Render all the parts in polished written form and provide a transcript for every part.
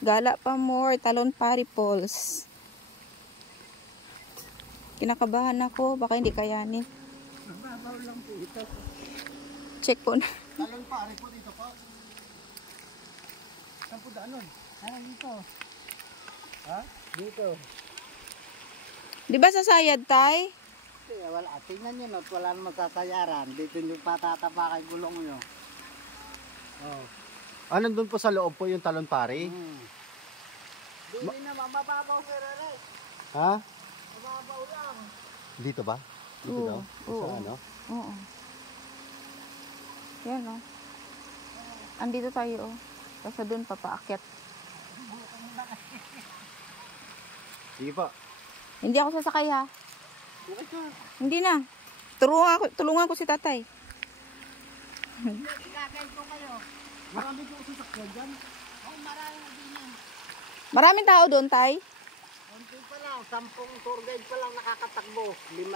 Gala pa more, Talon Pari Falls. Kinakabahan ako, baka hindi kayanin. Mababaw lang po ito. Check po na. Talon Pari po dito po. Saan po daanon? Dito. Ha? Dito. Di ba sa sayad, tay? Wala. Tingnan nyo, no? Wala naman sasayaran. Dito nyo patatapakan gulong nyo. Oh. Ah, nandun po sa loob po yung Talon Pari? Dito na mababaw si Rere. Ha? Mababaw lang. Dito ba? Dito daw? Oo. Sa ano? Oo. Yan, o. Andito tayo, o. Kasi doon papaakyat. Sige po. Hindi ako sasakay, ha? Bukas na. Hindi na. Tulungan ko si tatay. Ilagay ko kayo. Marami ko sasakyan dyan. Oh, marami din yan. Maraming tao doon, tay? Konti pa lang. 10 tour guide pa lang nakakatakbo. 5,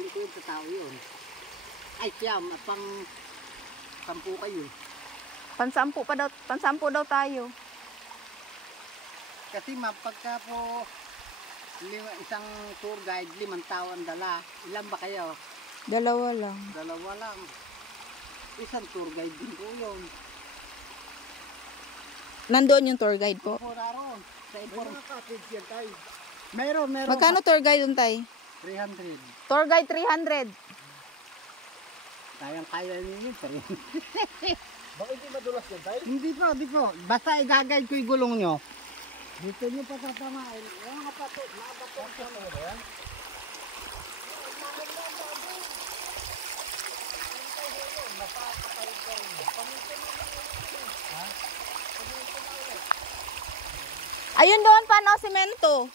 50 tao yun. Ay, siyam. Pang 10 kayo. Pansampu daw tayo. Kasi pagka po isang tour guide, 5 tao ang dala. Ilan ba kayo? 2 lang. 2 lang. Isang tour guide din po yun. Nandoon yung tour guide po. Po naroon. Sa inform. Meron. Magkano tour guide doon, tay? 300. Tour guide 300. Kaya ninyo. Bakit hindi madulas yan tayo? Hindi po. Basta i-guide ko yung gulong nyo. Dito nyo patatamain. Yung mga pato. Mga bato. Ano ba yan? Ayun doon pa, no? Semento.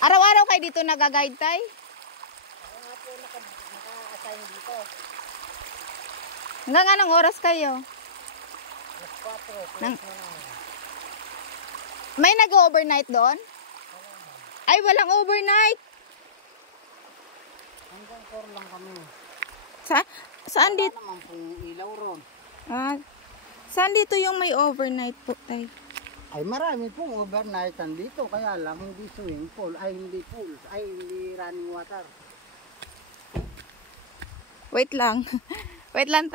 Araw-araw kayo dito nag-guide, tay? Ako nga po naka-assign dito. Hanggang anong oras kayo? Plus 4. Nang... May nag-overnight doon? Ay, walang overnight. Hanggang 4 lang kami. Saan dito? Wala naman pong ilaw ron. Saan dito yung may overnight po, tay? Ay marami pong overnight dito. Kaya lang hindi swimming pool. Ay hindi pool. Ay hindi running water. Wait lang. Wait lang.